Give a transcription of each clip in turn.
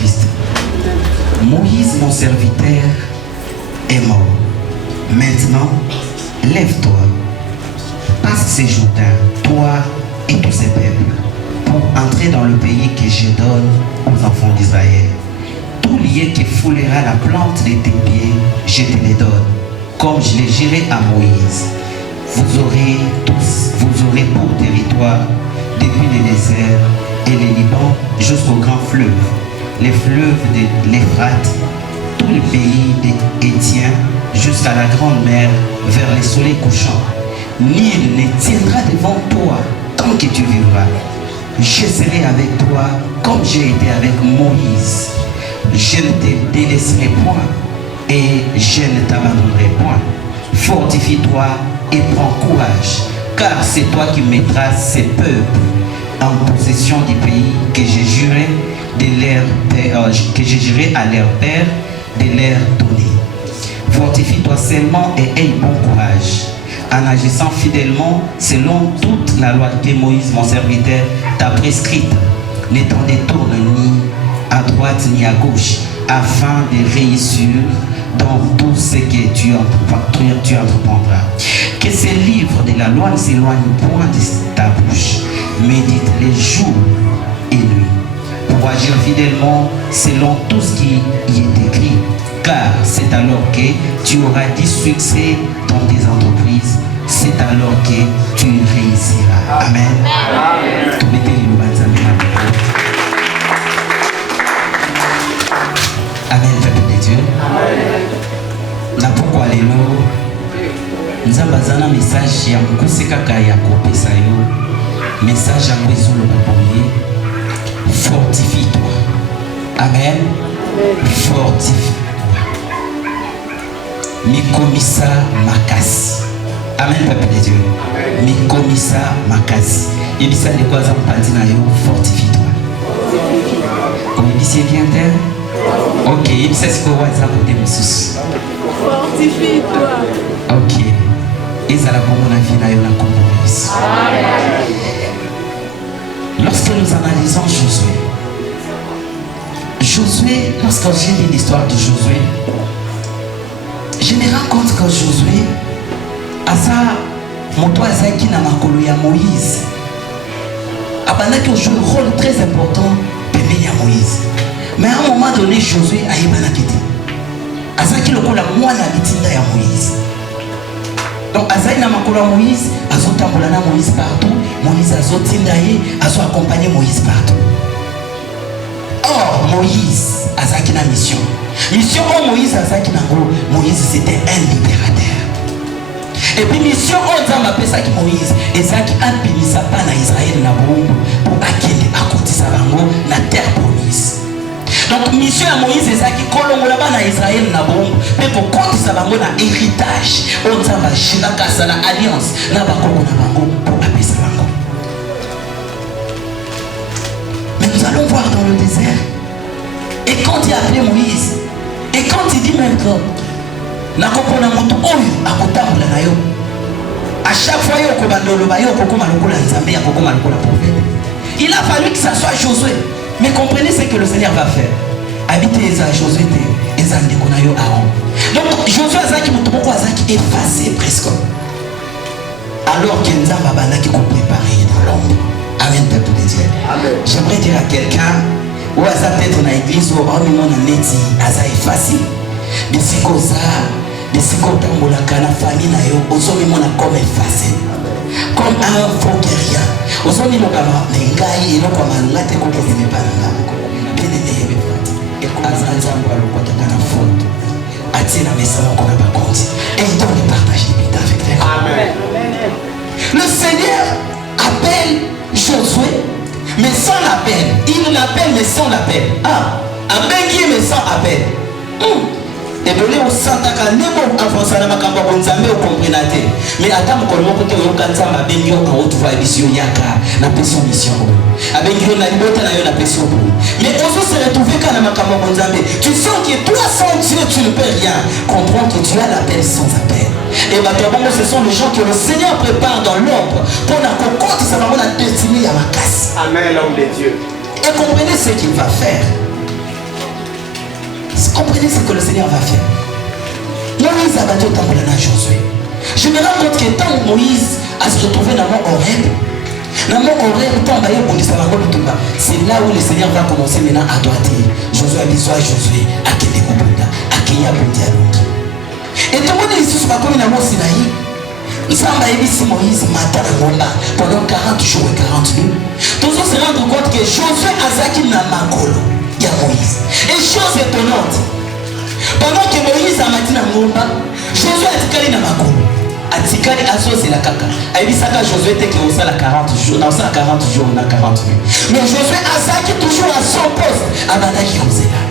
Jésus-Christ. Moïse, mon serviteur, est mort. Maintenant, lève-toi, passe ces Jourdain, toi et tous ces peuples, pour entrer dans le pays que je donne aux enfants d'Israël. Tout lieu qui foulera la plante de tes pieds, je te les donne, comme je les j'irai à Moïse. Vous aurez pour territoire, depuis le désert et le Liban jusqu'au grand fleuve, les fleuves de l'Euphrate, tout le pays des Hétiens, jusqu'à la grande mer, vers le soleil couchant. Nul ne tiendra devant toi tant que tu vivras. Je serai avec toi comme j'ai été avec Moïse. Je ne te délaisserai point et je ne t'abandonnerai point. Fortifie-toi et prends courage, car c'est toi qui mettras ces peuples en possession du pays que je jurais à leur père de leur donner. Fortifie-toi seulement et aie bon courage, en agissant fidèlement selon toute la loi que Moïse, mon serviteur, t'a prescrite. Ne t'en détourne ni à droite ni à gauche, afin de réussir dans tout ce que tu entreprendras. Que ces livres de la loi ne s'éloignent point de ta bouche. Médite les jours et nuits, pour agir fidèlement selon tout ce qui y est écrit. Car c'est alors que tu auras du succès dans tes entreprises. C'est alors que tu réussiras. Amen. Amen. Amen, peuple de Dieu. Na pourquoi les lots nous avons un message ya mkuse kaka ya kopesa yo message yango ezolo boye fortifie-toi. Amen. Fortifie-toi. Mikomisa makasi. Amen, peuple de Dieu. Mikomisa makasi. Ebisa de quoi ça mpandina yo fortifie-toi. Obisi bien terre. Ok, ebisa siko waza kote mususu. Fortifie-toi. Ok. Ezala bongo na vie na yo na kombo Yesu. Lorsque nous analysons Josué, lorsque j'ai lu l'histoire de Josué, je me rends compte que Josué a ça, moto azaki na makolo ya Moïse. Abandaki joué un rôle très important pembeni ya Moïse. Mais à un moment donné, Josué a yebanaki te. Azaki lokola mwana bitinda ya Moïse. Donc azali na makolo ya Moïse, azotambola na Moïse partout, Moïse azotinda ye, azo accompagner Moïse partout. Or Moïse azaki na mission. Mission où Moïse azaki na gros, Moïse c'était un libérateur. Et puis mission où Nzamba pesaki Moïse, ezaki apimisa pa na Israël na bombo pour akende akotisa bango na terre promise. Donc mission à Moïse ezaki kolongola ba na Israël na bombo pe ko kotisa bango na héritage. On Nzamba shiraka sana alliance na bakoko na bango pour apesa bango. Mais nous allons voir dans le désert. Et quand il a appelé Moïse, et quand il dit même que à chaque fois il a fallu que ça soit Josué. Mais comprenez ce que le Seigneur va faire. Habiter Josué et Aaron. Donc Josué a effacé presque. Alors qu'il nous a préparé dans l'ombre. Amen, peuple de Dieu. J'aimerais dire à quelqu'un, ou à sa tête dans l'église, ou à un neti, à ça effacé. Des psychoses, des psychoses dans la famille, aux hommes, on a comme effacé. Comme un faux guerrier. Aux hommes, ils ont des gars, ils ont comme un latte, qu'on ne pas bien aimé. Et comme un zambou, le côté de la faute. Attire la maison qu'on n'a pas compte. Et il doit les partager avec les Amen. Le Seigneur appelle Josué, mais sans l'appel. Il l'appelle, mais sans l'appel. Ah, Abengi, mais sans appel. Et de là, on s'entend qu'à n'importe quoi, on s'en a pas compris, on comprend. Mais à tant qu'on côté, on a Abengi, on a autre voie, mission Yaka, la personne mission. Abengi, on a une autre, on a une personne. Mais on se retrouve quand on a compris. Tu sens que toi, sans Dieu, tu ne peux rien. Comprends que tu as l'appel sans appel. Et maintenant, ce sont les gens que le Seigneur prépare dans l'ombre pour la cocotte, ça va la destinée à ma casse. Amen, l'homme de Dieu. Et comprenez ce qu'il va faire. Comprenez ce que le Seigneur va faire. Moïse a battu autant de Josué. Je me rends compte que tant Moïse a se retrouvé dans mon Horeb, c'est là où le Seigneur va commencer maintenant à droiter. Josué a dit soit Josué, à Kende Kobuda, à Kenya Bundialongi. Et tout le monde est ici sur la commune à Mosinaï. Nsamba ebisi Moïse matin à Ngomba pendant 40 jours et 40 nuits. Tous on se rendre compte que Josué Azaki n'a makolo. Il y a Moïse. Et chose étonnante, pendant que Moïse a matin à Ngomba, Josué a dit na makolo. Atikali aso c'est la caca. Aibisaka Josué était que on a 40 jours, dans 40 jours, on a 40 nuits. Mais Josué Azaki toujours à son poste. Abadaki Rosela.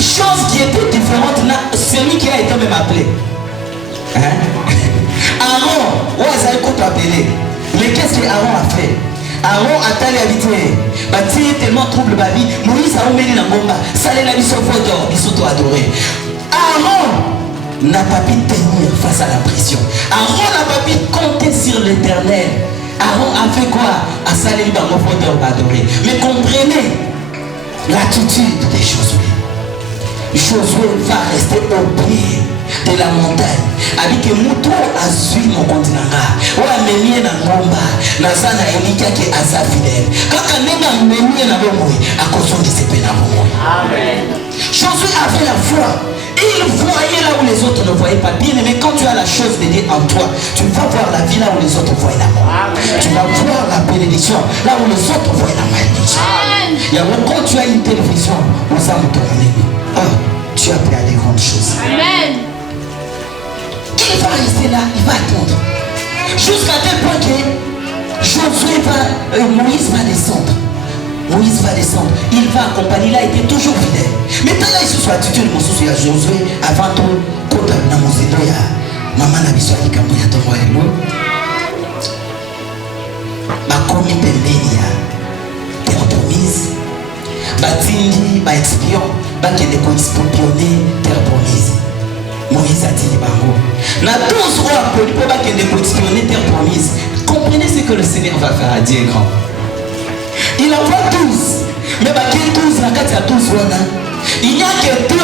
Chose qui était différente, celui qui a été même appelé. Aaron, où est-ce qu'on t'a appelé? Mais qu'est-ce que Aaron a fait? Aaron a tellement habité, bâti tellement trouble ma vie. Moïse a emmené dans Ngomba, salé la mission d'or, ils sont adorés. Aaron n'a pas pu tenir face à la pression. Aaron n'a pas pu compter sur l'Éternel. Aaron a fait quoi? A salé le bango d'or adoré. Mais comprenez l'attitude des Josué. Josué va rester au pied de la montagne. Avec Mouto a suivi mon continent. Ou a mené dans Ngomba. Nazana Elika qui est asa fidèle. Quand on est dans mené dans Bomoui, à cause de ses peines à Bomoui. Amen. Josué avait la foi. Il voyait là où les autres ne voyaient pas. Bien aimé, quand tu as la chose de Dieu en toi, tu vas voir la vie là où les autres voient la mort. Amen. Tu vas voir la bénédiction là où les autres voient la malédiction. Et alors quand tu as une télévision, nous allons te donner. Tu as pris des grandes choses. Amen. Il va rester là, il va attendre. Jusqu'à tel point que Moïse va descendre. Moïse va descendre. Il va accompagner. Il a été toujours fidèle. Mais tant là, il se soit attitude, mon souci à Josué, avant tout, quand on a mon zédo, il y a maman n'a besoin de camp, il y a ton roi et l'eau. Ma commis pembeni ya terre promise. Batindi, ba expion, ba qui est espionner terre promise. Moïse a dit bango. Na 12 rois pour ba qui est espionner terre promise. Comprenez ce que le Seigneur va faire à Dieu grand. Il envoie 12. Mais qui 12 na 4 à 12 rois. Il n'y a que 2.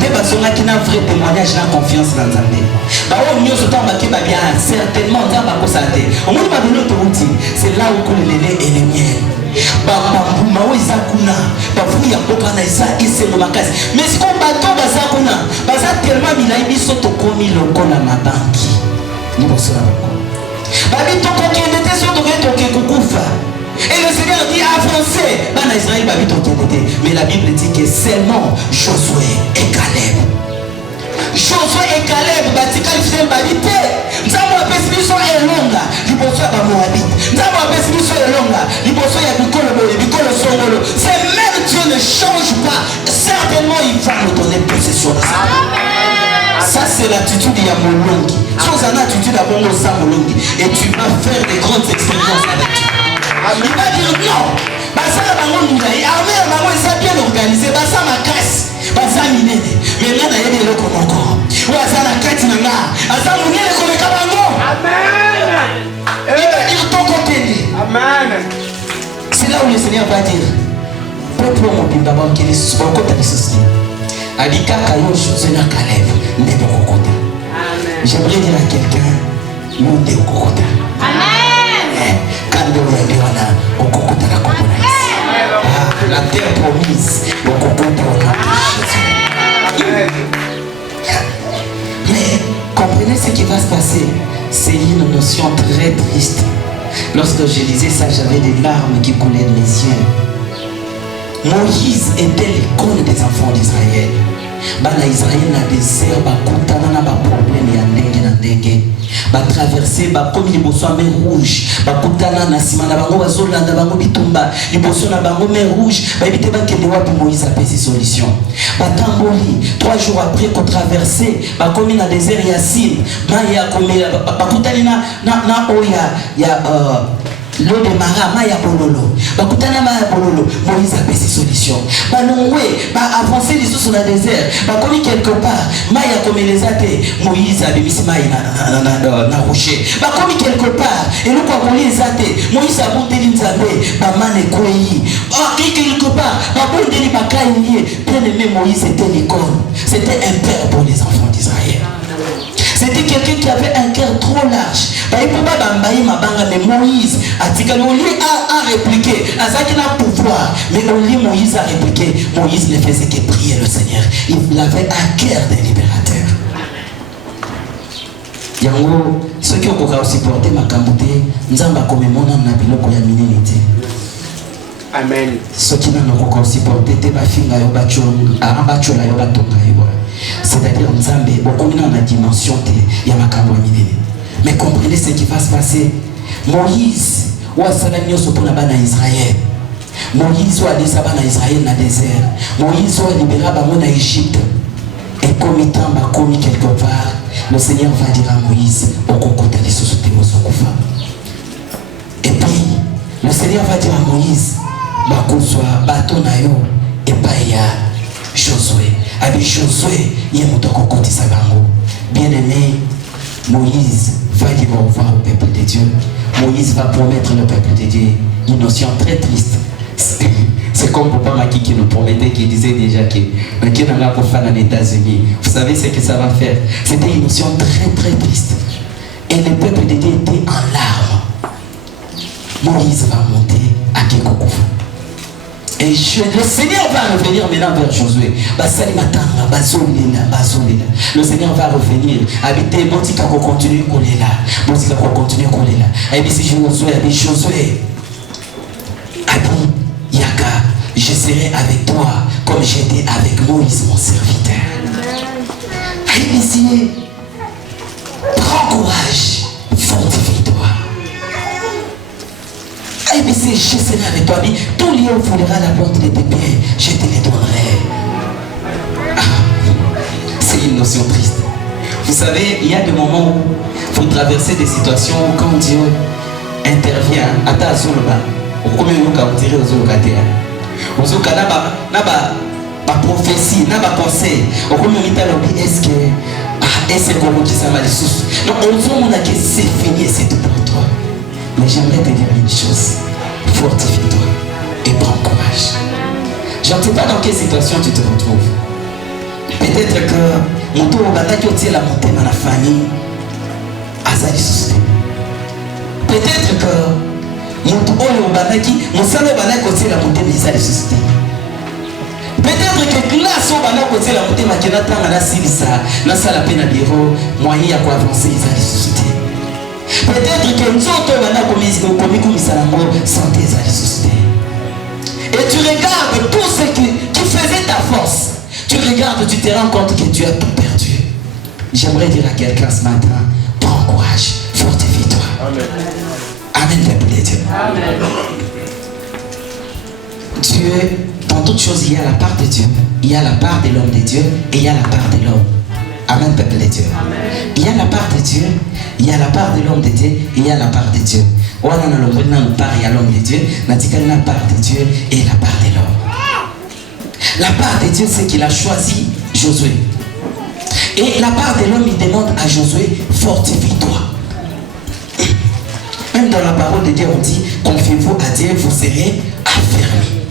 Mais basonga qui n'a vrai témoignage, n'a confiance dans Zambé. Bao mieux ce temps qui va bien certainement dans ma posate. Au moins ma bonne autorité, c'est là où coule le lait et le miel. Bambuma izakuna, bafu ya boka na isa iselo makasi. Mais ce qu'on bato bazakuna, baza tellement milai biso to komi lokola mabanki. Ni bosora bako. Babi to kokende te so to ke kukufa. Et le Seigneur dit avancez. Dans Israël, mais la Bible dit que seulement Josué et Caleb. Josué et Caleb, Batikal Fidel Babité. Nous avons appelé ce Elonga, Liboso à Moabit. Nous avons appelé ce Elonga, Liboso à Bicolo Songolo. C'est même Dieu ne change pas. Certainement, il va nous donner possession de ça. Ça, c'est l'attitude de Yamolongi. Chose en attitude à Bongo Samolongi. Et tu vas faire des grandes expériences avec Dieu. Il va dire non. Basa la bango mulayi, armée la bango est bien organisée. Basa ma casse, basa minene. Mais là, il y a des locaux encore. Ou asa la kati nanga, asa munene comme kabango. Amen. Il va dire ton côté. Amen. C'est là où le Seigneur va dire. Peuple mon pimba d'abord qui est sur le côté de ceci. Adika kayo Josué Caleb n'est pas au côté. Amen. J'aimerais dire à quelqu'un, nous n'est au côté. Amen. La terre promise, mais comprenez ce qui va se passer. C'est une notion très triste. Lorsque je lisais ça, j'avais des larmes qui coulaient de mes yeux. Moïse était l'icône des enfants d'Israël. Bana Israël na désert, bakutana na ba problème ya ndenge na ndenge. Ba traverser ba comme liboso à mer rouge, bakutana na sima na bango bazolanda bango bitumba, liboso na bango mer rouge, ba ebite ba kende wapi Moïse a pesi solution. Ba tamboli 3 jours après qu'on traversé, ba comme na désert ya Sin, ma ya komela bakutani na oya ya l'eau de Mara, Maya Bololo. Bakutana Maya Bololo, Moïse a fait ses solutions. Balongwe, avancer les sous sur le désert. Comme quelque part, Maya comme les athées, Moïse a mis Maya na rocher. Comme quelque part, et nous quoi les athées, Moïse a monté l'Inzabé, Bamane Koyi. Quelque part, Babondeli Bakaïnie, bien aimé Moïse était l'école. C'était un père pour les enfants d'Israël. C'était quelqu'un qui avait un cœur trop large. Mais Moïse a répliqué. Azaki n'a pouvoir. Mais au lieu Moïse a répliqué. Moïse ne faisait que prier le Seigneur. Il avait un cœur de libérateur. Yango, ceux qui ont supporté ma camboté, nous avons commémoré na biloko ya minenité. Amen. Ceux qui n'ont supporté te bafinga yo bachola yo batonga yo. C'est-à-dire Nzambe beaucoup dans la dimension de Yamakambo minene. Mais comprenez ce qui va se passer. Moïse ou Asalami pour la bana Israël. Moïse ou Alisaba na Israël na désert. Moïse ou libéra bango na Égypte. Et comme étant commis quelque part, le Seigneur va dire à Moïse au kokota les sociétés au sokufa. Et puis le Seigneur va dire à Moïse bakozwa bato na yo et pas ya Josué. Avec Josué, il y a un côté sabango. Bien aimé, Moïse va dire au revoir au peuple de Dieu. Moïse va promettre le peuple de Dieu une notion très triste. C'est comme Papa Maki qui nous promettait, qui disait déjà que n'a pas fait aux États-Unis. Vous savez ce que ça va faire? C'était une notion très très triste. Et le peuple de Dieu était en larmes. Moïse va monter à Kekokoufa. Et le Seigneur va revenir maintenant vers Josué. Le Seigneur va revenir. Habiter, Motika va continuer à couler là. Motika va continuer à couler là. Et puis si Josué, Josué, Yaka, je serai avec toi comme j'étais avec Moïse, mon serviteur. Ici, prends courage, fortifie-toi. Et puis je serai avec toi. Tout lieu où foulera la plante de tes pieds, je te les donnerai. C'est une notion triste. Vous savez, il y a des moments où vous traversez des situations où quand Dieu intervient, à sur le bas, au premier lieu vous direz aux locataires. Aux locataires, pas prophétie, n'a pas pensé. Au premier lieu, est-ce que comment qui ça m'a les sous. Donc on a que c'est fini et c'est tout pour toi. Mais j'aimerais te dire une chose. Fortifie-toi et prends courage. Je ne sais pas dans quelle situation tu te retrouves. Peut-être que mon tour au bataille qui la montée dans la famille a sa ressuscité. Peut-être que mon tour au bataille qui mon salaire au bataille qui la montée mais sa ressuscité. Peut-être que classe au bataille qui la montée mais qui n'a pas la silisa n'a pas la peine à bureau moyen à quoi avancer ils a ressuscité. Peut-être que nous autres comme santé à ressusciter. Et tu regardes tout ce qui faisait ta force. Tu regardes, tu te rends compte que tu as tout perdu. J'aimerais dire à quelqu'un ce matin, prends courage, fortifie-toi. Amen. Amen, peuple de Dieu. Amen. Dieu, dans toutes choses, il y a la part de Dieu, il y a la part de l'homme de Dieu et il y a la part de l'homme. Amen, peuple de Dieu. Amen. Il y a la part de Dieu, il y a la part de l'homme de Dieu et il y a la part de Dieu. On a l'homme de Dieu, la part de Dieu et la part de l'homme. La part de Dieu, c'est qu'il a choisi Josué. Et la part de l'homme, il demande à Josué, fortifie-toi. Même dans la parole de Dieu, on dit, confiez-vous à Dieu, vous serez affermis.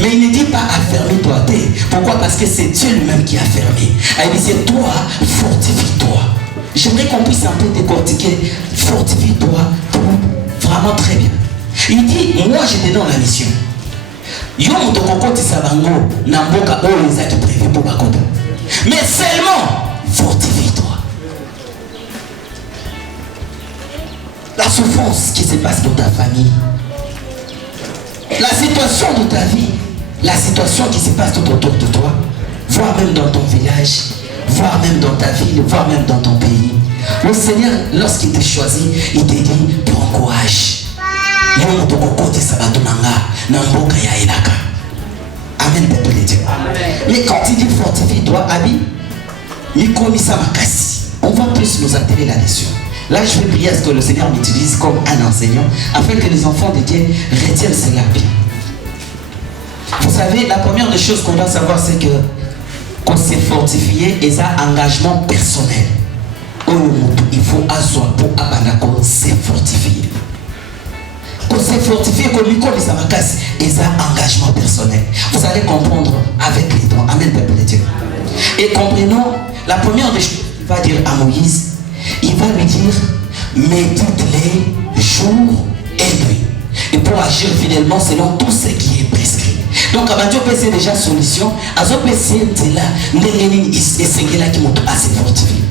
Mais il ne dit pas affermis-toi. Pourquoi? Parce que c'est Dieu lui-même qui a affermi. Il dit, toi, fortifie-toi. J'aimerais qu'on puisse un peu décortiquer. Fortifie-toi. Vraiment très bien. Il dit, moi j'étais dans la mission. Yo motokokoti sabango namboka o les actes prévus pour Bakota. Mais seulement fortifie-toi. La souffrance qui se passe dans ta famille, la situation de ta vie, la situation qui se passe tout autour de toi, voire même dans ton village, voire même dans ta ville, voire même dans ton pays. Le Seigneur, lorsqu'il t'a choisi, il te dit, prends courage. Amen, peuple de Dieu. Mais quand il dit fortifie-toi, Abi, on va plus nous atteler là-dessus. Là, je vais prier à ce que le Seigneur m'utilise comme un enseignant afin que les enfants de Dieu retiennent cela bien. Vous savez, la première des choses qu'on doit savoir, c'est que qu'on s'est fortifié et ça engagement personnel. Il faut asseoir pour abandonner s'est fortifié. Qu'on s'est fortifié, qu'on lui connaît sa macasse et ça engagement personnel. Vous allez comprendre avec les dons. Amen, peuple de Dieu. Et comprenons, la première des choses qu'il va dire à Moïse, il va lui dire, médite-les jour et nuit. Et pour agir fidèlement selon tout ce qui est prescrit. Donc, avant Dieu c'est déjà solution. Azo c'est là, n'engeni et c'est là qui monte à se fortifier.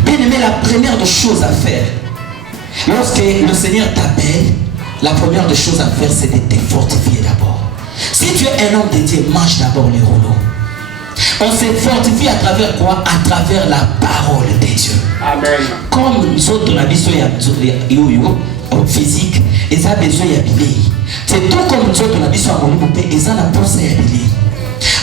Bien aimé, la première des choses à faire, lorsque le Seigneur t'appelle, la première des choses à faire, c'est de te fortifier d'abord. Si tu es un homme de Dieu, mange d'abord les rouleaux. On se fortifie à travers quoi? À travers la parole de Dieu. Amen. Comme nous autres, on a besoin de physique, et ça a besoin de billet. C'est tout comme nous autres, on a besoin de mon et ça a besoin de billet.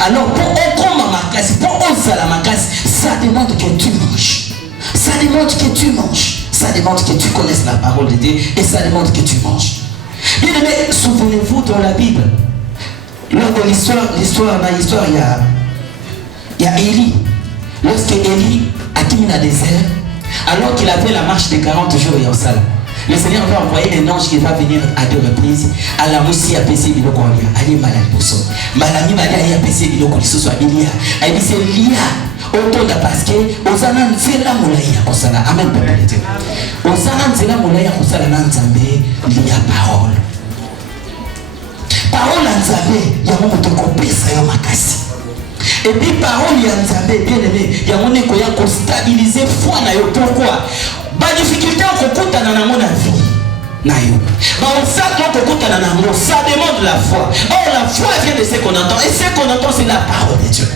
Alors, pour oser la macasse, ça demande que tu manges. Ça demande que tu manges. Ça demande que tu connaisses la parole de Dieu et ça demande que tu manges. Bien aimé, souvenez-vous dans la Bible, lors de l'histoire, il y a Élie. Lorsque Élie a quitté le désert, alors qu'il avait la marche de 40 jours et en salle, le Seigneur va envoyer un ange qui va venir à 2 reprises. À la moussi à PC biloko alia, ali malade poso. Malami malade à PC biloko lisoso abilia. Ali c'est lia. Autant parce que osana nzela moulaya kosala. Amen peuple de Dieu. Osana nzela moulaya kosala na nzambe lia parole. Parole na nzambe ya moto kopesa yo makasi. Et puis parole ya nzambe bien aimé, ya mone ko ya ko stabiliser foi na yo. Pourquoi? Ba difficulté on kokutana na mona vie na yo. Ba obstacle on kokutana na mo, ça demande la foi. Oh, la foi vient de ce qu'on entend et ce qu'on entend c'est la parole de Dieu.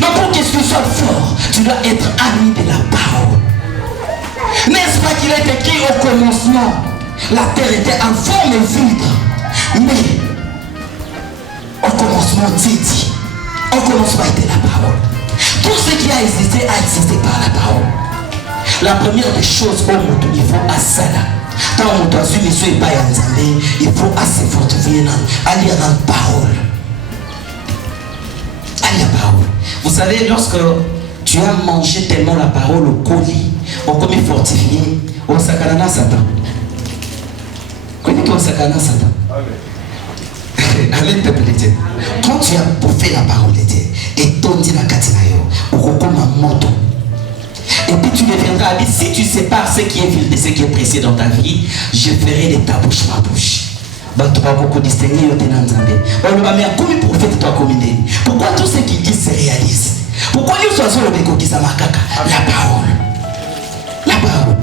Donc pour que tu sois fort, tu dois être ami de la parole. N'est-ce pas qu'il est écrit au commencement, la terre était en forme vide, mais au commencement Dieu dit, au commencement était la parole. Tout ce qui a existé par la parole. La première des choses au monde, il faut à ça là. Tant on doit suivre ce pas il faut assez fortifier à lire la parole. À lire la parole. Vous savez, lorsque tu as mangé tellement la parole au colis, au commis fortifié, au sakanana Satan. Connais-tu au sakanana Satan? Amen, peuple de Dieu. Quand tu as bouffé la parole de Dieu et tondi la katinayo, au kokoma moto. Et puis tu deviendras, si tu sépares ce qui est vil de ce qui est précieux dans ta vie, je ferai de ta bouche ma bouche. Tu vas beaucoup distinguer au ténan Zambé. Pourquoi tout ce qu'il dit se réalise? Pourquoi nous sommes le béco qui s'amakaka? La parole. La parole.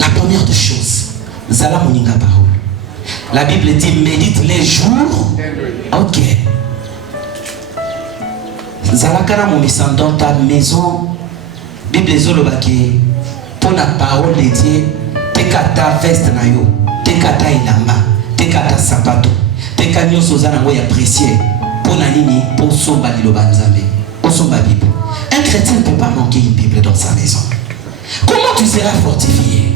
La première des choses, Zala Moninga parole. La Bible dit médite les jours. Ok. Zalakana momisa dans ta maison. Bible zolobaki pour la parole de Dieu. Tekata veste na yo, tekata ilamba, tekata sapato, teka nyoso za nango ya précieux. Pour na nini? Pour somba liloba nzambe, pour somba Bible. Un chrétien ne peut pas manquer une Bible dans sa maison. Comment tu seras fortifié?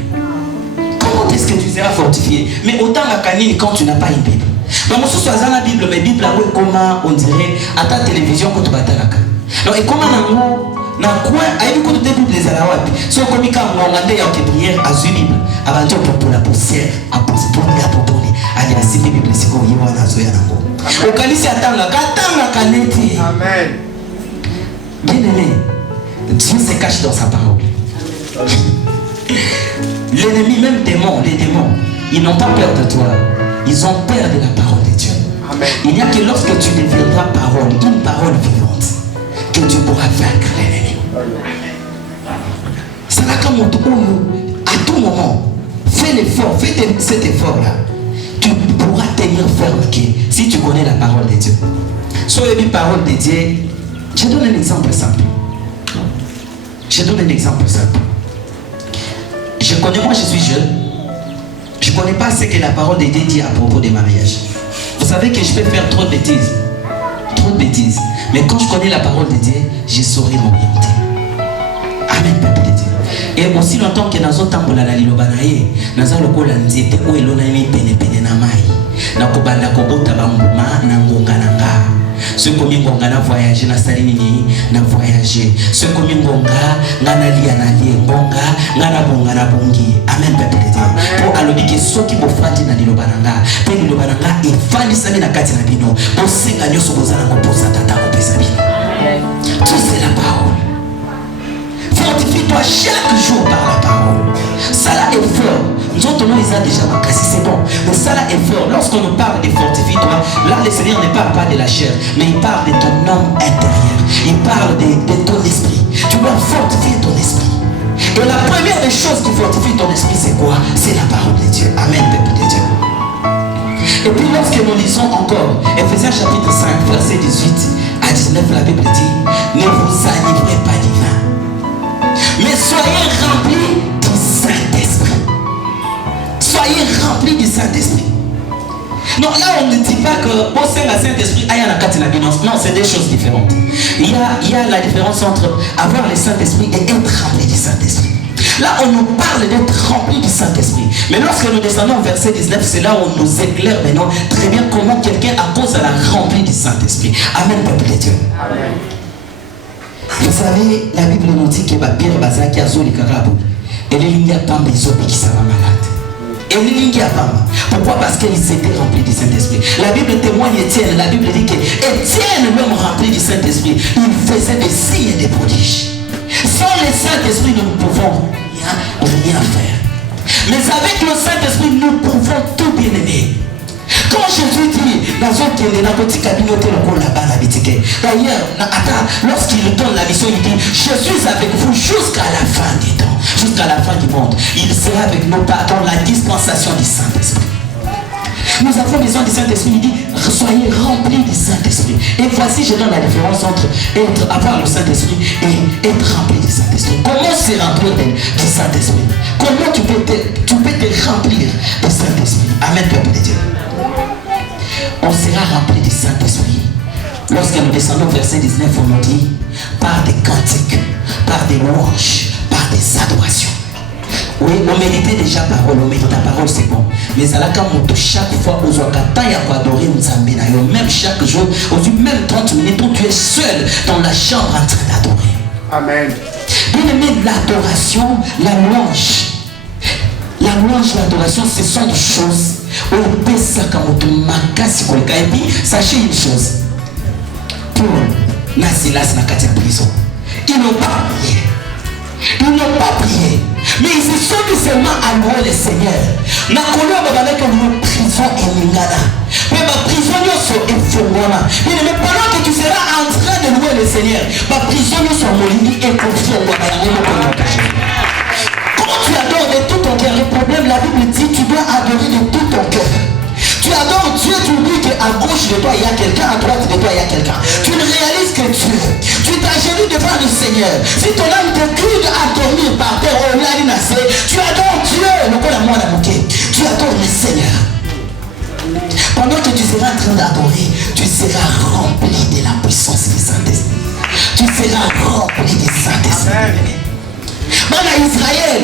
Comment est-ce que tu seras fortifié? Mais autant la canine quand tu n'as pas une Bible. Donc ce soit dans la Bible, mais Bible là comment on dirait à ta télévision quand tu vas t'alaka. Donc et comment nango na quoi ayi ko de Bible les ala wapi? So comme quand on a des prières à une Bible, avant pour la poussière, à pour la popoli, à la cité Bible c'est quoi yéwa na zo ya nango. Au kalisi atanga kaneti. Amen. Bien aimé, Dieu se cache dans sa parole. L'ennemi, même les démons, ils n'ont pas peur de toi. Ils ont peur de la parole de Dieu. Amen. Il n'y a que lorsque tu deviendras parole, une parole vivante, que tu pourras vaincre l'ennemi. C'est là comme à tout moment, fais l'effort, fais cet effort-là. Tu pourras tenir ferme si tu connais la parole de Dieu. Sur les paroles de Dieu, je donne un exemple simple. Je connais, moi je suis jeune. Je ne connais pas ce que la parole de Dieu dit à propos des mariages. Vous savez que je peux faire trop de bêtises. Trop de bêtises. Mais quand je connais la parole de Dieu, je saurai m'orienter. Amen, peuple de Dieu. Et aussi longtemps que nous avons la liloba na ye, nous avons le nzete o elona mi pene pene na mai. Na kobanda kobota bambuma na ngonga nanga. Ce comme ngonga na voyager na salinini na voyager. Ce comme ngonga ngana lia na lie ngonga ngana bonga na bongi. Amen, peuple de Dieu. Pour alobi ke soki bo fandi na liloba nanga, pe liloba nanga e fandi sami na kati na bino. Bo senga nyoso bozana ko posa tata ko pesa bino. Tout c'est la parole. Fortifie-toi chaque jour par la parole. Ça là est fort. Nous autres, nous les a déjà cassé, c'est bon. Mais ça là est fort. Lorsqu'on nous parle de fortifie-toi, là le Seigneur ne parle pas de la chair, mais il parle de ton homme intérieur. Il parle de ton esprit. Tu dois fortifier ton esprit. Et la première des choses qui fortifie ton esprit, c'est quoi? C'est la parole de Dieu. Amen, peuple de Dieu. Et puis lorsque nous lisons encore Ephésiens chapitre 5, verset 18 à 19, la Bible dit: ne vous enivrez pas du vin, mais soyez remplis du Saint-Esprit. Soyez remplis du Saint-Esprit. Non, là on ne dit pas que au sein du Saint-Esprit, non, c'est des choses différentes. Il y a la différence entre avoir le Saint-Esprit et être rempli du Saint-Esprit. Là on nous parle d'être rempli du Saint-Esprit. Mais lorsque nous descendons au verset 19, c'est là où on nous éclaire maintenant très bien comment quelqu'un à cause de la rempli du Saint-Esprit. Amen, peuple de Dieu. Amen. Vous savez, la Bible nous dit que Babir Bazaki a zoli karabu. Et les lignes à Pamba, ils ont dit qu'ils sont malades. Et les lignes à Pamba. Pourquoi? Parce qu'ils étaient remplis du Saint-Esprit. La Bible témoigne Étienne. La Bible dit que Étienne, l'homme rempli du Saint-Esprit, il faisait des signes et des prodiges. Sans le Saint-Esprit, nous ne pouvons rien faire. Mais avec le Saint-Esprit, nous pouvons tout bien aimer. Quand Jésus dit, d'ailleurs, lorsqu'il donne la mission, il dit: je suis avec vous jusqu'à la fin du temps, jusqu'à la fin du monde. Il sera avec nous dans la dispensation du Saint-Esprit. Nous avons besoin du Saint-Esprit. Il dit: soyez remplis du Saint-Esprit. Et voici, je donne la différence entre avoir le Saint-Esprit et être rempli du Saint-Esprit. Comment se remplir du Saint-Esprit? Comment tu peux te remplir du Saint-Esprit? Amen, peuple de Dieu. On sera rempli du Saint-Esprit lorsque nous descendons au verset 19, on nous dit: par des cantiques, par des louanges, par des adorations. Oui, on méditait déjà parole, on médite la parole, c'est bon. Mais à la camoto, chaque fois, aux Ouakata, il y a adorer nous, même chaque jour, même 30 minutes où tu es seul dans la chambre en train d'adorer. Amen. Bien aimé, l'adoration, la louange, l'adoration, ce sont des choses. Et puis, sachez une chose. Paul, Nasilas, Nakatia prison. Ils n'ont pas prié. Ils n'ont pas prié. Mais ils se sont mis seulement à louer le Seigneur. Na kono babale comme une prison et mingana. Mais ma prison est fondement. Mais pendant que tu seras en train de louer le Seigneur, ma prison est molini et confiant. Quand tu adores de tout ton cœur, le problème, la Bible dit, tu dois adorer de tout ton cœur. Tu adores Dieu, tu oublies qu'à gauche de toi il y a quelqu'un, à droite de toi il y a quelqu'un. Tu ne réalises que Dieu. Tu t'agenouilles devant le Seigneur. Si ton âme te crie à dormir par terre, tu adores Dieu. Tu adores le Seigneur. Pendant que tu seras en train d'adorer, tu seras rempli de la puissance du Saint-Esprit. Tu seras rempli du Saint-Esprit. Bana Israël,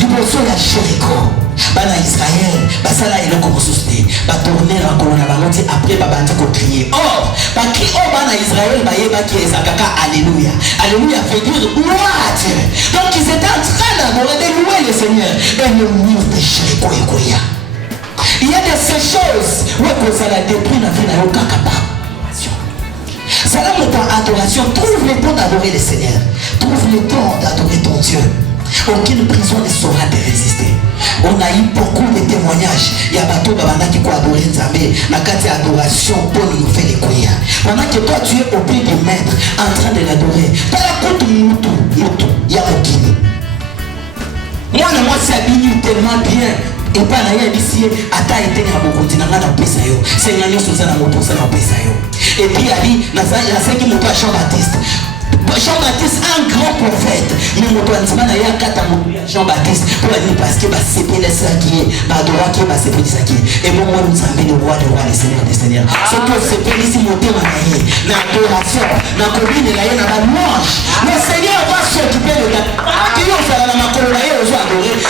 liboso ya Jéricho. Bana Israël, basala eloko mosusu ba tourner en colonne baloti après babandi ko crier. Or, ba cri o bana Israël ba yeba ki ezakaka alléluia. Alléluia veut dire gloire à Dieu. Donc ils étaient en train d'adorer, de louer le Seigneur dans le mur de Jéricho et Goya. Il y a de ces choses où ça la détruit la vie na yo kakapa. Salam dans adoration, trouve le temps d'adorer le Seigneur. Trouve le temps d'adorer ton Dieu. Aucune prison ne saura te résister. On a eu beaucoup de témoignages. Il y a bateau babana qui peut adorer Nzambe. Na kati adoration pour nous faire les couilles. Pendant que toi tu es au pied du maître en train de l'adorer. T'as la compte mutu. Il y a aucune. Moi c'est abîme tellement bien. Et pas na ya bisi ata eteni ya bokonti na ngana pesa yo. C'est ngana soza na moto sana pesa yo. Et puis ali na saki moto à Jean Baptiste. Jean-Baptiste, un grand prophète. Mais mon toit, il y a 4 Jean-Baptiste pour aller parce que c'est bien ça qui est, Badora qui est, c'est bien ça qui est. Et moi, nous sommes le roi des rois, les seigneurs des seigneurs. Ce que c'est bien ici, monter en aïe, dans l'adoration, dans la commune, dans la louange. Le Seigneur va s'occuper de ta vie.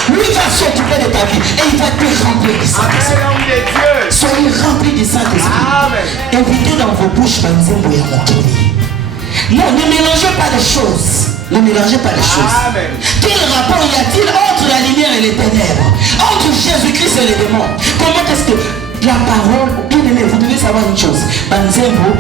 Lui va s'occuper de ta vie et il va te remplir du Saint-Esprit. Soyez remplis du Saint-Esprit. Évitez dans vos bouches, Banzembo et Amokini. Non, ne mélangez pas les choses. Ne mélangez pas les choses. Quel rapport y a-t-il entre la lumière et les ténèbres? Entre Jésus-Christ et les démons? Comment est-ce que la parole, bien aimé, vous devez savoir une chose. Banzembo,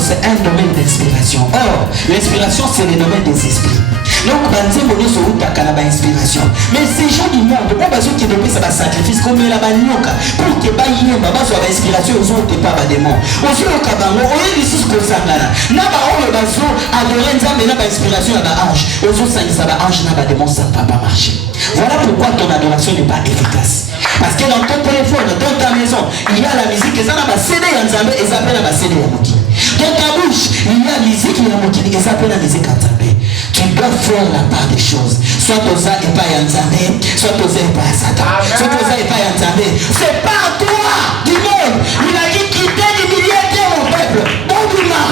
c'est un domaine d'inspiration. Or, l'inspiration, c'est le domaine des esprits. Donc, Banzembo, c'est une inspiration. Mais ces gens du monde, pourquoi ceux qui développent ça sacrifice comme la banyoka pour que baïe baba soit inspiration aux autres pas démons. Aussi au kabango, au lieu de ce que ça là. Na ba o le bazo adorer nzambe na ba inspiration à ba ange. Aux autres ça ba ange na ba démon ça ne va pas marcher. Voilà pourquoi ton adoration n'est pas efficace. Parce que dans ton téléphone, dans ta maison, il y a la musique et ça n'a pas cédé à Nzambe et ça s'appelle la cédé à Moki. Dans ta bouche, il y a la musique et la Moki et ça s'appelle la musique à Nzambe. Tu dois faire la part des choses. Soit Osa et pas Nzambe, soit Osa et pas Satan, soit Osa et pas Nzambe. C'est pas toi du monde. Il a dit quitter du milliers de mon peuple. Bobina.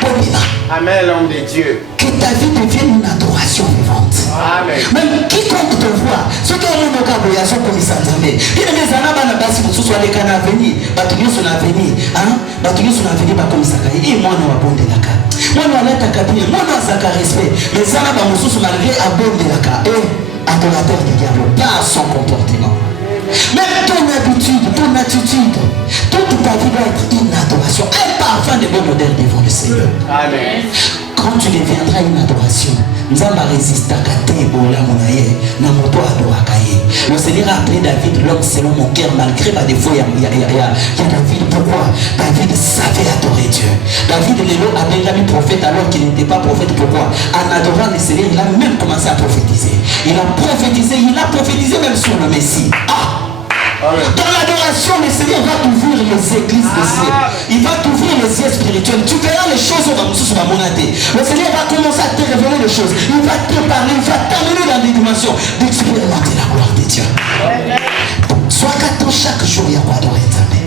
Bobina. Amen, l'homme de Dieu. Que ta vie devienne une adoration vivante. Amen. Même quiconque te voit, ce qui est le vocable, il y a son commissaire Nzambe. Il y a des anabas basi pour ce soit les canards venir, batouiller son avenir, hein, batouiller son avenir, bah comme ça. Et moi, nous avons de la carte. Moi, nous avons ta cabine, moi, nous avons respect. Mais ça, nous avons malgré abonne de la carte. Et adorateur du diable, pas son comportement. Même ton habitude, ton attitude, toute ta vie doit être une adoration, un parfum de bonne odeur devant le Seigneur. Amen. Quand tu deviendras une adoration, nous allons résister à le Seigneur a appelé David l'homme selon mon cœur, malgré ma défaut. Il y a David. Pourquoi? David savait adorer Dieu. David a déjà mis prophète alors qu'il n'était pas prophète. Pourquoi? En adorant le Seigneur, il a même commencé à prophétiser. Il a prophétisé même sur le Messie. Dans l'adoration, le Seigneur va t'ouvrir les églises de ciel. Il va t'ouvrir les yeux spirituels. Tu verras les choses au Mamonaté. Le Seigneur va commencer à te révéler les choses. Il va te parler, il va t'amener dans des dimensions d'expérimenter la gloire de Dieu. Sois qu'attends chaque jour, il y a quoi adorer Nzambe.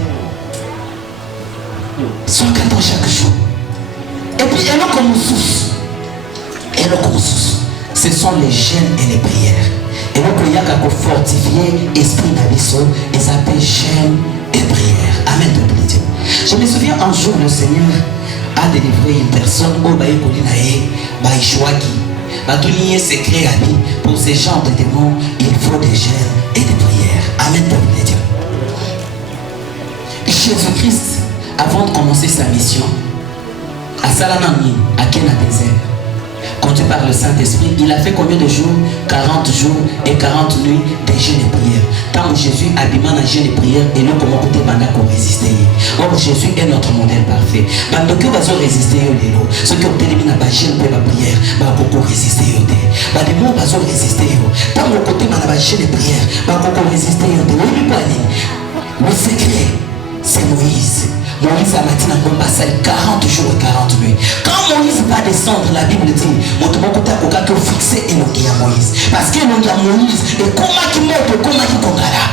Sois qu'attends chaque jour. Et puis, et comme sous, ce sont les jeûnes et les prières. Et donc il y a qu'à fortifier l'esprit d'Abisso et ça s'appelle jeûne et prière. Amen. Je me souviens un jour le Seigneur a délivré une personne au Baïkolinae, Baïchouaki. Batunier secret à lui. Pour ces genres de démons, il faut des jeûnes et des prières. Amen. Jésus-Christ, avant de commencer sa mission, à Salamani, à Kenabézer, quand tu parles du Saint-Esprit, il a fait combien de jours? 40 jours et 40 nuits de jeûne et prière. Tant que Jésus abîma la jeûne et prière, et nous comment on peut résister. Or Jésus est notre modèle parfait. Donc que va résister au ceux qui ont éliminé la jeûne et la prière, va résister au dé. Des mots va résister. Tant que côté la jeûne et prière, va résister au dé. Le secret, c'est Moïse. Moïse a maintenant 40 jours et 40 nuits. Quand Moïse va descendre, la Bible dit, mon côté à fixer et Moïse. Parce que Moïse, et comment qui monte, comment qui congala.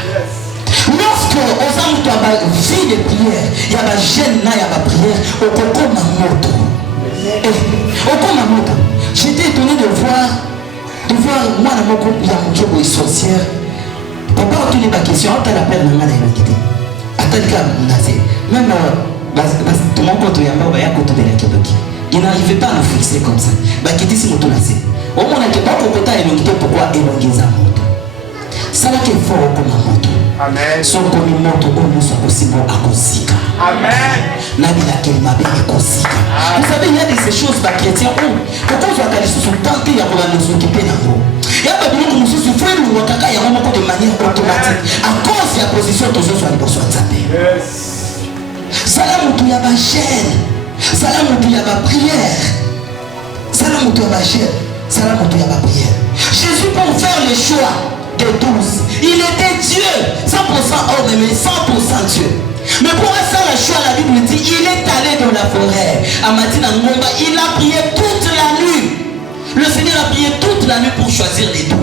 Lorsque aux hommes de vie de prière, il y a la gêne, il y a la prière, au coco mamoto. Au coco mamoto. J'étais étonné de voir moi dans mon groupe, il y a mon job aux sorcières. Papa a tenu ma question, on t'a la peine de m'en quitter. Même tout mon compte, il n'arrivait pas à nous fixer comme ça. Qui dit si mon tour là-c'est. Au moins, on n'a pas pourquoi éloigner sa moto. Ça va qu'il faut comme un moto. Amen. Son comme une moto, on nous soit aussi bon à Kosika. Amen. Nabila Kelma Bene Kosika. Vous savez, il y a des choses qui chrétiens ont. Pourquoi tu as qu'à les tenter, il y a pour nous occuper d'un gros. Il y a pas besoin de nous souffrir ou de manière automatique. À cause de la position de tous soit les besoins de sa paix. Salam ou yaba gêne. Salam ou yaba prière. Salam ou yaba gêne. Salam ou yaba prière. Jésus pour faire le choix de 12. Il était Dieu. 100% homme mais 100% Dieu. Mais pour ça, le choix, la Bible dit, il est allé dans la forêt. À Matina Ngomba, il a prié toute la nuit. Le Seigneur a prié toute la nuit pour choisir les 12.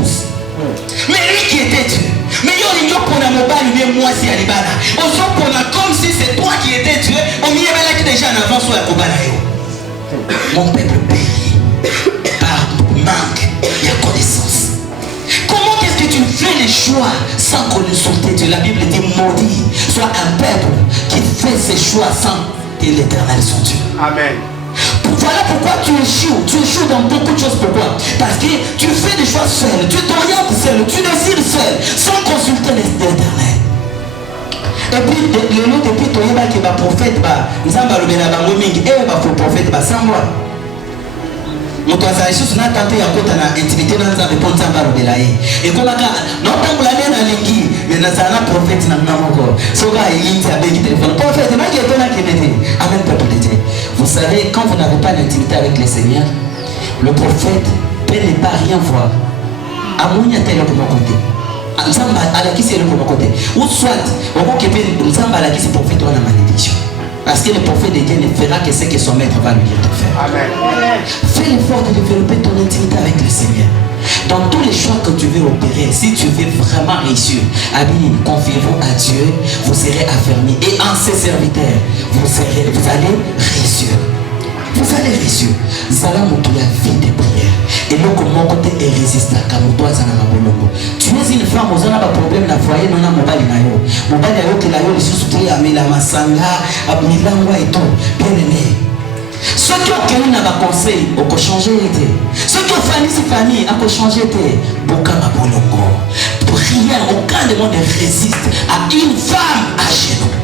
Mais lui qui était Dieu. Mais il y a moi si Alibana. Comme si c'est toi qui étais Dieu. On y est déjà en avance sur la Kobana. Mon peuple périt par manque de connaissance. Comment est-ce que tu fais les choix sans connaissance de Dieu? La Bible dit maudit soit un peuple qui fait ses choix sans que l'Éternel son Dieu. Amen. Voilà pourquoi tu échoues dans beaucoup de choses. Pourquoi? Parce que tu fais des choix seul, tu t'orientes seul, tu désires seul, sans consulter l'Éternel. Et puis, depuis tu as dit que le prophète, prophète, sans moi. Moto azalisha na tante ya kota na intimité na nzambe pour nzamba lobela ye. Et comme aka non tambola na lingi mais na zana prophète na moko. Soga yinti abeki téléphone. Prophète na ki etona ki mete. Amen peuple de Dieu. Vous savez quand vous n'avez pas d'intimité avec le Seigneur, le prophète peut ne pas rien voir. Amunya tele comme côté. Nzamba alakisi ele comme côté. Ou soit on peut que nzamba alakisi prophète na malédiction. Parce que le prophète de Dieu ne fera que ce que son maître va lui dire de faire. Amen. Fais l'effort de développer ton intimité avec le Seigneur. Dans tous les choix que tu veux opérer, si tu veux vraiment réussir, confiez-vous à Dieu, vous serez affermis. Et en ses serviteurs, vous allez réussir. Vous allez réussir. Zala Moutoula vie de prière. Et le comment côté est résistant car Moutoua Zana Mabolongo. Tu es une femme, vous avez un problème dans le foyer, non, Mobali Nayo. Mobali Nayo qui l'a eu, les sous-soutés, Amila Masanga, Abmilangwa et tout. Bien aimé. Ceux qui ont gagné dans ma conseil, ont changé été. Ceux qui ont famille, ces familles, ont changé été. Boka Mabolongo. Rien, aucun de monde ne résiste à une femme à genoux.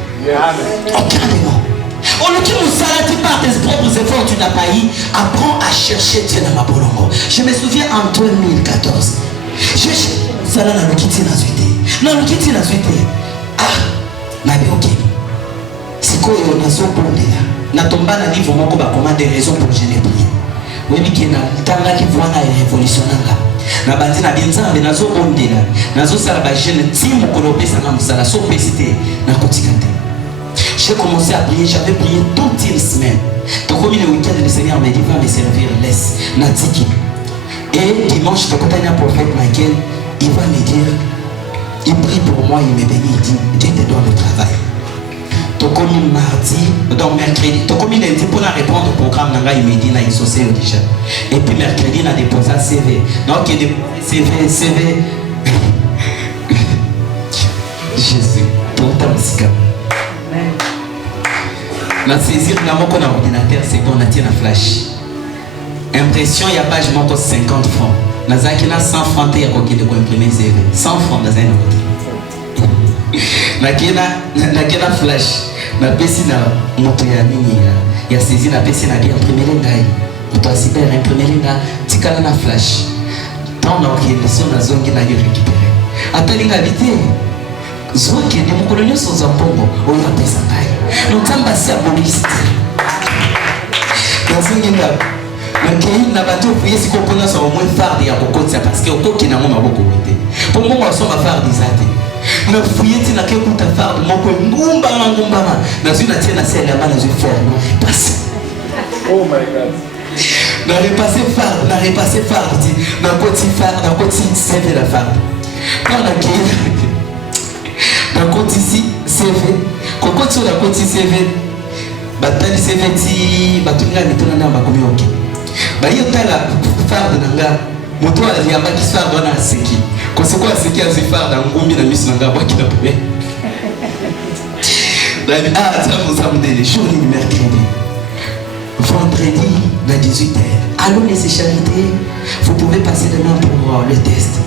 Aucun de monde. On nous dit, par tes propres efforts, tu n'as pas eu. Apprends à chercher Dieu dans ma bolongo. Je me souviens en 2014. Je cherchais ça dans le kiti na suite. Dans le kiti na suite. Ah, na ok. C'est quoi on a so pour là. Na tomba na livre moko ba comment des raisons pour je n'ai prié. Oui, mais qui na tanga qui voit na révolution nanga. Na bandi na bienza na zo ondela. Na zo sala ba jeune team ko lopesa na musala so pesité na kotikante. J'ai commencé à prier, j'avais prié toute une semaine. Donc comme le week-end, le Seigneur m'a dit, va me servir, laisse, Natiki. Et dimanche, je suis un prophète Michael, il va me dire, il prie pour moi, il me bénit, il dit, Dieu te donne le travail. Donc comme mardi, donc mercredi, donc comme il a dit pour répondre au programme, il me dit, il a associé déjà. Et puis mercredi, il a déposé un CV. Donc il a déposé CV. Jésus, pour ta musique. Na saisir na moko na ordinateur c'est bon na tia na flash. Impression ya page moko 50 francs. Na zaki na 100 francs te ya kokende ko imprimer CV. 100 francs na zaki na kena flash. Na pesi na moto ya nini ya saisir na pesi na bien imprimer ngai. Moto asiper imprimer nga tikala na flash. Tant na organisation na zongi na yo récupérer. Atali ngabité. Zoki ni mkolonyo soza mbongo oya pesa ngai. Notamba si aboliste. Nazinginda. Nakei na bato fuye siko pona so moins farde ya kokotsa parce que okoki na ngoma boko kote. Pour moi so ma farde izate. Na fuye ti na ke kuta farde moko ngumba na zuna tena sel ya bana zo faire non repasse. Oh my god. Na repasser farde, na koti save la farde. Quand na kei na koti si CV kokoti na koti CV batali CV ti batunga mitona na bakomi oke ba yo tala farde nanga moto aliamba ki farde na seki ko se kwa seki azi farde ngumbi na misu nanga baki na pebe ça vous samedi les jours du mercredi vendredi à 18h allons les charité vous pouvez passer demain pour le test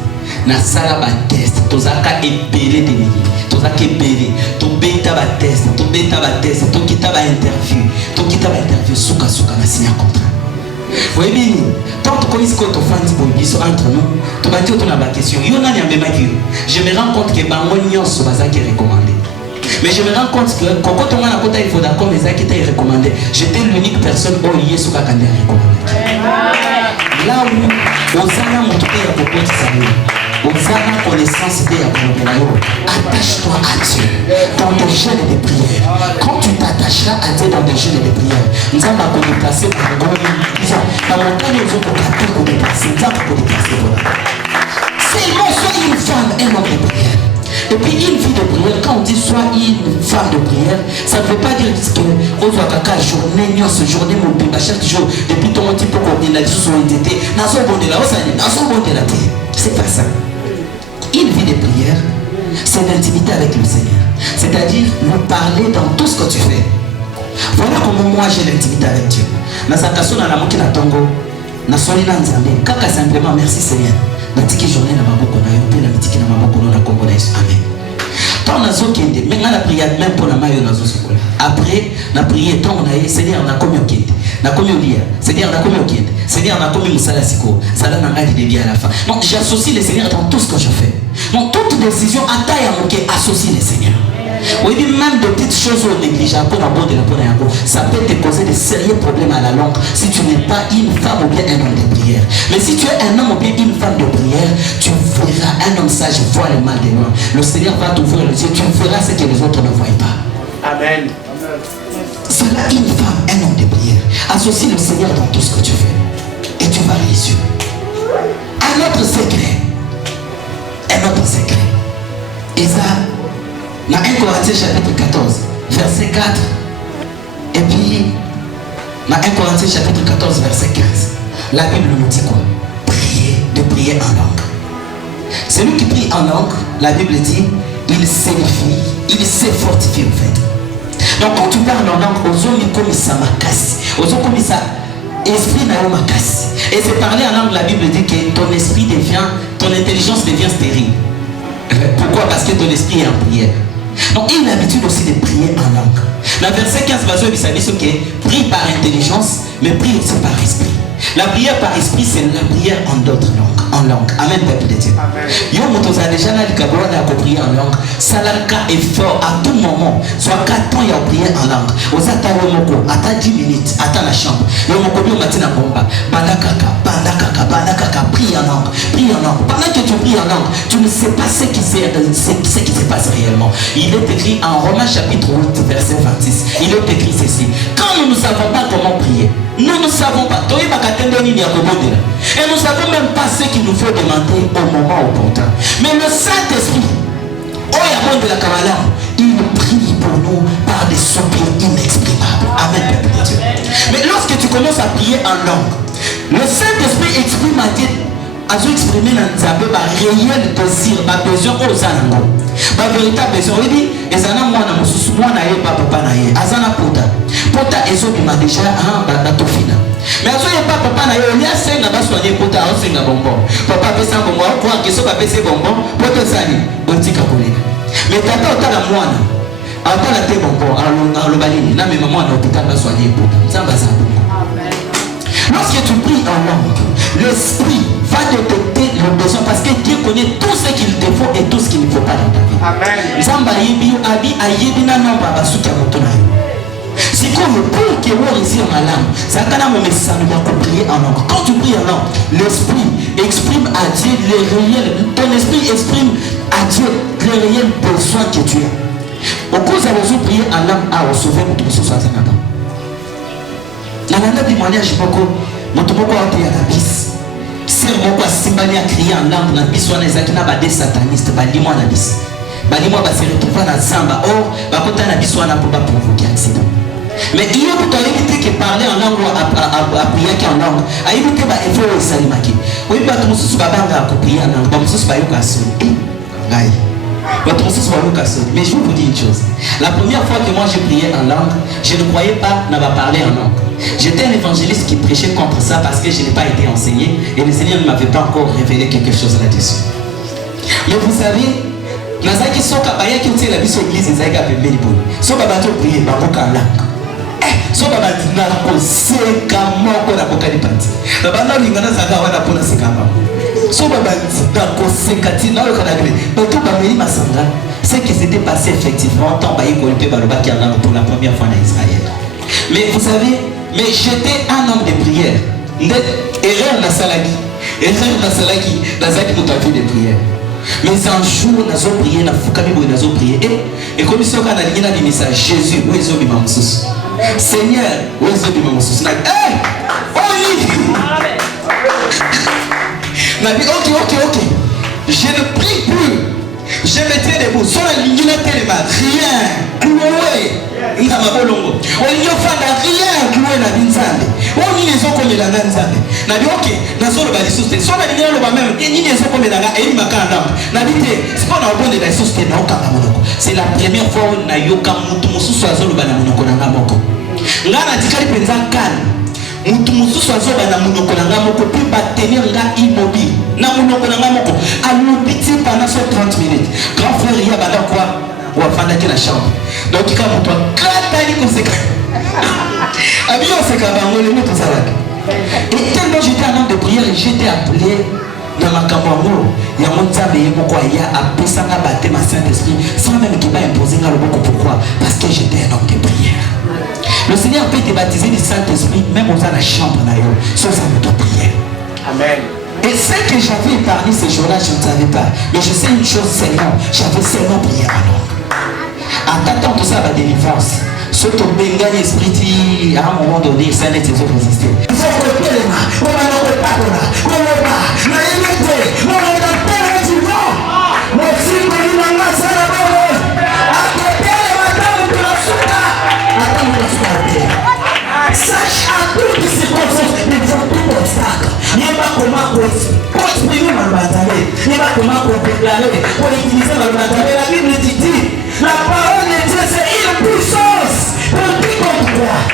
na sala ba test tozaka ebele de mini tozaka ebele to beta ba test to kita ba interview suka na signer contrat. Oui bien tant que comme ko to fandi bobiso entre nous to ba to na ba question yo nani ambema ki je me rends compte que bango nyonso bazaki recommandé. Mais je me rends compte que quand on a côté il faut d'accord mais ça qui t'a recommandé j'étais l'unique personne au lieu suka kanda recommandé. Là où osana moto ya kokoti salut Osana connaissance de attache-toi à Dieu dans des jeûnes et des prières. Quand tu t'attacheras à Dieu dans des jeûnes et des prières, nous allons te déplacer dans le montagne, nous allons te déplacer. Seulement sois une femme, un homme de prière. Et puis une vie de prière, quand on dit soit une femme de prière, ça ne veut pas dire que on doit caca journée, journée, mon chaque jour, depuis ton petit peu qu'on a dit sur l'identité, c'est pas ça. Une vie de prière, c'est l'intimité avec le Seigneur. C'est-à-dire nous parler dans tout ce que tu fais. Voilà comment moi j'ai l'intimité avec Dieu. Nasakaso na lamuki na tongo, na soli na nzambe, kaka simplement merci Seigneur. Natiki journée na maboko na yo, pe na mitiki na maboko na Congo na Yesu. Amen. Tant nazo kende, mais na prière même pour la mayo nazo sokola. Après, na prière tant on a Seigneur na komi okende. Na komi olia. Seigneur na komi okende. Seigneur na komi musala siko. Sala na ngadi de bien à la fin. Donc j'associe le Seigneur dans tout ce que je fais. Donc toute décision à taille à moquer associe le Seigneur. Oui, même de petites choses négligeables, ça peut te causer de sérieux problèmes à la longue si tu n'es pas une femme ou bien un homme de prière. Mais si tu es un homme ou bien une femme de prière, tu verras un homme sage voir le mal de loin. Le Seigneur va t'ouvrir les yeux, tu verras ce que les autres ne voient pas. Amen. Cela, une femme, un homme de prière. Associe le Seigneur dans tout ce que tu fais et tu vas réussir. Un autre secret. Un autre secret. Et ça, dans 1 Corinthiens chapitre 14, verset 4. Et puis, dans 1 Corinthiens chapitre 14, verset 15, la Bible nous dit quoi? Prier, de prier en langue. Celui qui prie en langue, la Bible dit, il s'édifie, il s'est fortifié en fait. Donc quand tu parles en langue, aux hommes comme ça m'acasse, aux hommes comme ça, esprit n'a pas casse. Et c'est parler en langue, la Bible dit que ton esprit devient, ton intelligence devient stérile. Pourquoi? Parce que ton esprit est en prière. Donc il a l'habitude aussi de prier en langue. Dans verset 15, il dit que prie par intelligence, mais prie aussi par esprit. La prière par esprit, c'est la prière en d'autres langues, en langue. Amen, peuple de Dieu. Yo, motos a déjà là, le prier en langue. Ça est fort à tout moment. Soit 4 ans, il y a prié en langue. Aux attaques, à 10 minutes, à la chambre. Yo, mon copain, matin, bomba. Banakaka, prie en langue. Prie en langue. Pendant que tu pries en langue, tu ne sais pas ce qui se passe réellement. Il est écrit en Romains chapitre 8, verset 26. Il est écrit ceci. Quand nous ne savons pas comment prier, nous ne savons pas. Et nous ne savons même pas ce qu'il nous faut demander au moment opportun. Mais le Saint-Esprit, il prie pour nous par des soupirs inexprimables. Amen, peuple de Dieu. Mais lorsque tu commences à prier en langue, le Saint-Esprit exprime à Dieu, à exprimer dans Nzambe réel désir, ma besoin aux anango. Ma véritable besoin, il dit, et ça n'a moi na mususu moi na ye papa na ye, azana pota. Pota ezo bima déjà un batofina. Mais azo ye papa na ye, on y a 5 na ba soigner pota, on 5 na bonbon. Papa pesa bonbon, quoi que so ba pesa bonbon, poto sali, botika koleka. Mais tata otala mwana, atala te bonbon, alors le balini, na mais maman na hôpital ba soigner pota. Nzamba za bonbon. Lorsque tu pries en langue, l'esprit va détecter le besoin parce que Dieu connaît tout ce qu'il te faut et tout ce qu'il ne faut pas dans ta vie. Amen. Zamba yebi abi ayebina namba basuki amotona. C'est comme pour que vous réussissez en langue. Ça kana mo message de prier en langue. Quand tu pries en langue, l'esprit exprime à Dieu les réels. Ton esprit exprime à Dieu les réels besoins que tu as. Au cours de vous prier en langue à sauver votre social sanaba. Dans la témoignage beaucoup, notre beaucoup a été à la bis. C'est beaucoup à Simbani a crié en langue, la bis on est à des satanistes, balimo na bis. Balimo va se retrouver dans Zamba. Or, va côté na bis on a pour provoquer accident. Mais il y a pour éviter que parler en langue à prier en langue, à éviter bah il faut salimaki. Oui, bah tout mususu babanga pour prier en langue, bah mususu ba yoka so. Ngai. Mais je vous dis une chose. La première fois que moi j'ai prié en langue, je ne croyais pas n'avoir parlé en langue. J'étais un évangéliste qui prêchait contre ça parce que je n'ai pas été enseigné et le Seigneur ne m'avait pas encore révélé quelque chose là-dessus. Mais vous savez, Nazaki soka baya qui était la vie sur l'église Isaïka pembeni bon. So baba to prier baboka en langue. So baba na ko seka moko na kokali pati. Baba na lingana zaka wana pona seka moko. So baba na ko seka ti na yo kana bile. Bato ba meli masanga. Ce qui s'était passé effectivement tant baye ko pe baloba ki en langue pour la première fois en Israël. Mais vous savez, mais j'étais un homme de prière. Erreur na salaki. Et ça, dans qui nous avons des prières. Mais un jour, nous avons prié, nous avons prié. Et comme ça, on a dit dans le message, Jésus, où est-ce que nous avons Seigneur, où est-ce que nous avons ok. Je ne prie plus. Je mettrai des mots. Sur la ligne, rien. Cloué. Il a ma bolongo. On y a fait rien. Cloué la binzande. On y est comme la binzande. N'a dit ok. N'a pas le balisouste. Sur la ligne, on va même. Il y a comme la binzande. Et il m'a kandam. N'a dit c'est pas dans le bon de la souste. C'est la première fois où n'a yoka mutumu soit zolo banamunoko na moko. Ngana dikali penza kan. Mutu mususu azoba na munoko na ngamoko pe batenir nga immobile na munoko na ngamoko alobiti pendant 30 minutes. Grand frère il y a bada quoi ou afanda ki la chambre. Donc quand mutu kata ni koseka. Abiyo seka bango le mutu salaka. Et tellement j'étais en homme de prière et j'étais appelé dans ma campagne. Il y a mon tabe pourquoi il y a appelé ça na battre ma Saint-Esprit sans même qu'il m'a imposé na loboko. Pourquoi? Parce que j'étais un homme de prière. Le Seigneur peut te baptiser du Saint-Esprit, même dans la chambre, sans sa prière. Amen. Et ce que j'avais épargné ces jours-là, je ne savais pas. Mais je sais une chose seulement, j'avais seulement prié à l'homme. En t'attendant tout ça, la délivrance. Ce que Bengani esprit, à un moment donné, ça n'est pas résister. Sache à toutes les circonstances, mais dans tout obstacle. Il n'y a pas comment exprimer ma bataille. Il n'y a pas comment déclarer, pour utiliser ma bataille. La Bible dit, la parole de Dieu, c'est une puissance pour qui contre quoi.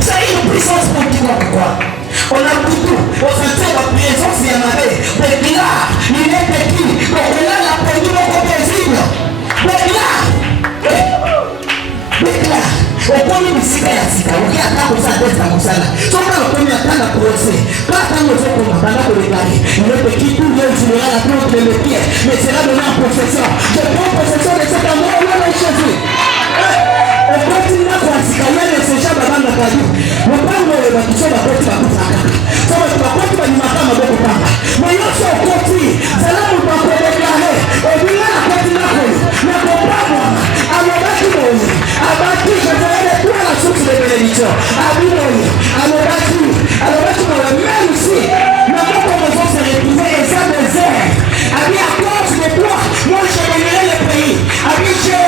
C'est une puissance pour qui contre quoi. On a tout, on sentait la présence, il y en avait des glaces, il est petit, donc là, la produit beaucoup paisible. Des glaces. Okoni misika ya sika ukia tako sa testa musala soka okoni atanga procès pas tant nous faut qu'on banda ko déclarer le petit tout le général la plante de le pied mais c'est là donné en possession je prends possession de cet amour au nom de Jésus on continue à voir sika ya le seja babanga kadi le pango le bakiso ba koti ba kufaka so ba koti ba nyimaka maboko panga mais yo so koti zala mu ba ko déclarer et bien la koti na ko na ko panga alobaki moyi abaki je ferai de toi la source de bénédiction abimoyi alobaki moyi même si na moko maison se retrouver et ça désert abi à cause de toi moi je gagnerai le pays abi je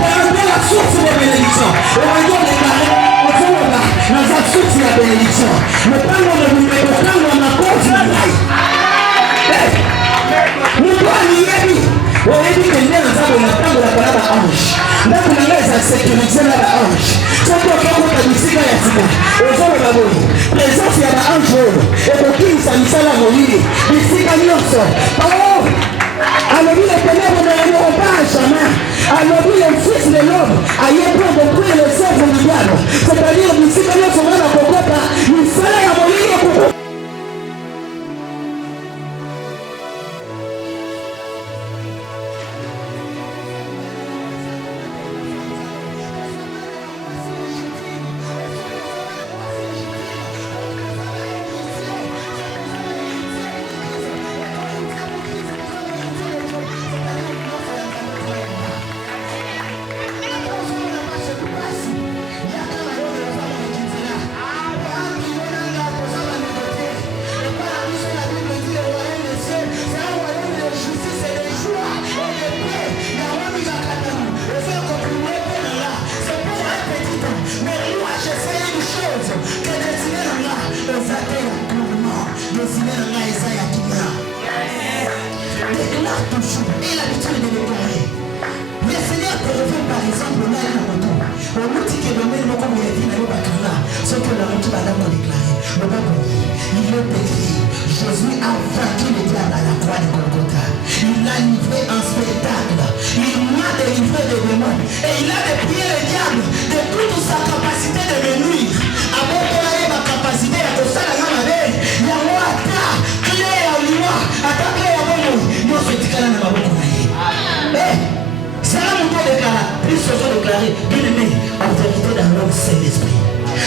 prendrai la source de bénédiction et on doit déclarer ozoba na za source de bénédiction le pango de numero kango na cause na ngai mutu aliyebi oyebi kende na nzambe na ntango na kona ba ange ndako na ngai eza sécurisé na ba ange soki okokota bisika ya sika ozoloba boye présence ya ba ange oyo ekokimisa misala molili bisika nyonso alobi le ténèbre ne reviendront pas à jamais alobi le fils de l'homme aye pour détruire le cerveau du diable c'est-à-dire bisika nyonso nga na kokota misala ya molili ekoko.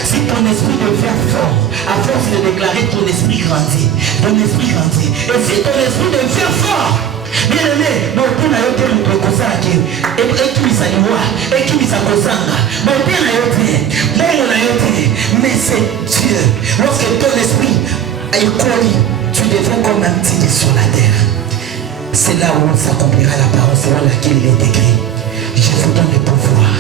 Si ton esprit devient fort, à force de déclarer, ton esprit grandit. Ton esprit grandit. Et si ton esprit devient fort, bien aimé, mon père n'a pas été le Kosaki, et qui m'a dit, et qui m'a dit, mon père n'a pas été, mais c'est Dieu. Lorsque ton esprit est collé, tu deviens comme un petit sur la terre. C'est là où s'accomplira la parole selon laquelle il est écrit. Je vous donne le pouvoir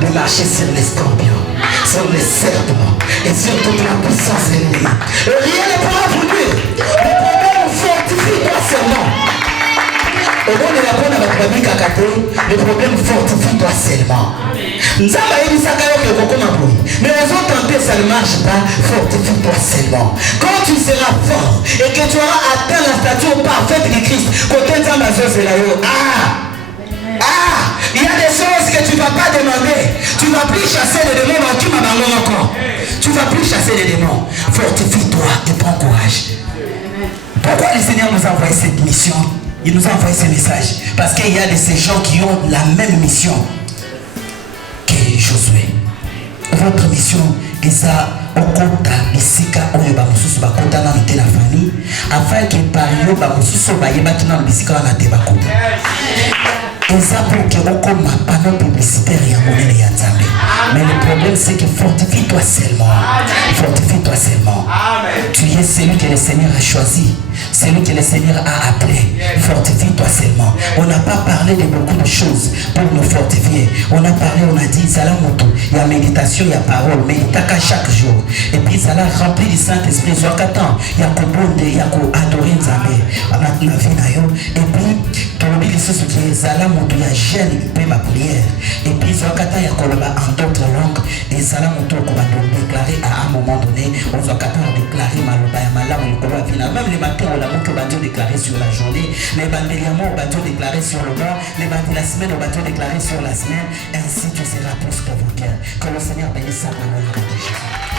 de marcher sur les scorpions, sur les serpents et sur toute la puissance ennemie. Et rien ne pourra vous nuire. Le problème fortifie-toi seulement. Au moment de la bonne avec la Bible Kakato, le problème fortifie-toi seulement. Nous avons dit ça mais les autres tentés, ça ne marche pas. Fortifie-toi seulement. Quand tu seras fort et que tu auras atteint la stature parfaite de Christ, côté de il y a des choses que tu ne vas pas demander. Tu ne vas plus chasser les démons dans qui m'a ballon encore. Tu ne vas plus chasser les démons. Fortifie-toi et prends courage. Pourquoi le Seigneur nous a envoyé cette mission? Il nous a envoyé ce message. Parce qu'il y a de ces gens qui ont la même mission que Josué. Votre mission est ça. Okota bisika oyo ba mususu bakota na mite la famille afin que par yo ba mususu ba yebaki na bisika na te bakota. Ça pour que on comme panneau publicitaire et monnaie ya Nzambe. Mais le problème c'est que fortifie-toi seulement. Fortifie-toi seulement. Tu es celui que le Seigneur a choisi, celui que le Seigneur a appelé. Fortifie-toi seulement. On n'a pas parlé de beaucoup de choses pour nous fortifier. On a parlé, on a dit Salamoto, il y a méditation, il y a parole, méditaka chaque jour. Et puis ça l'a rempli du Saint-Esprit. Zoakatan, il y a kobonde, il y a adorer Nzambe. Et puis ce qui est Salamoto, il y a jeune, il paie ma prière. Et puis Zoakatan, il y a koloba en d'autres langues. Et Salamoto, qu'on va déclarer à un moment donné, on Zoakatan a déclaré Maloba et Malam, même les matins, on l'a déclaré sur la journée, les bandeliaments, on va déclaré sur le mois, les bandits de la semaine, on va déclaré sur la semaine. Ainsi tu seras plus que vainqueur. Que le Seigneur bénisse sa parole.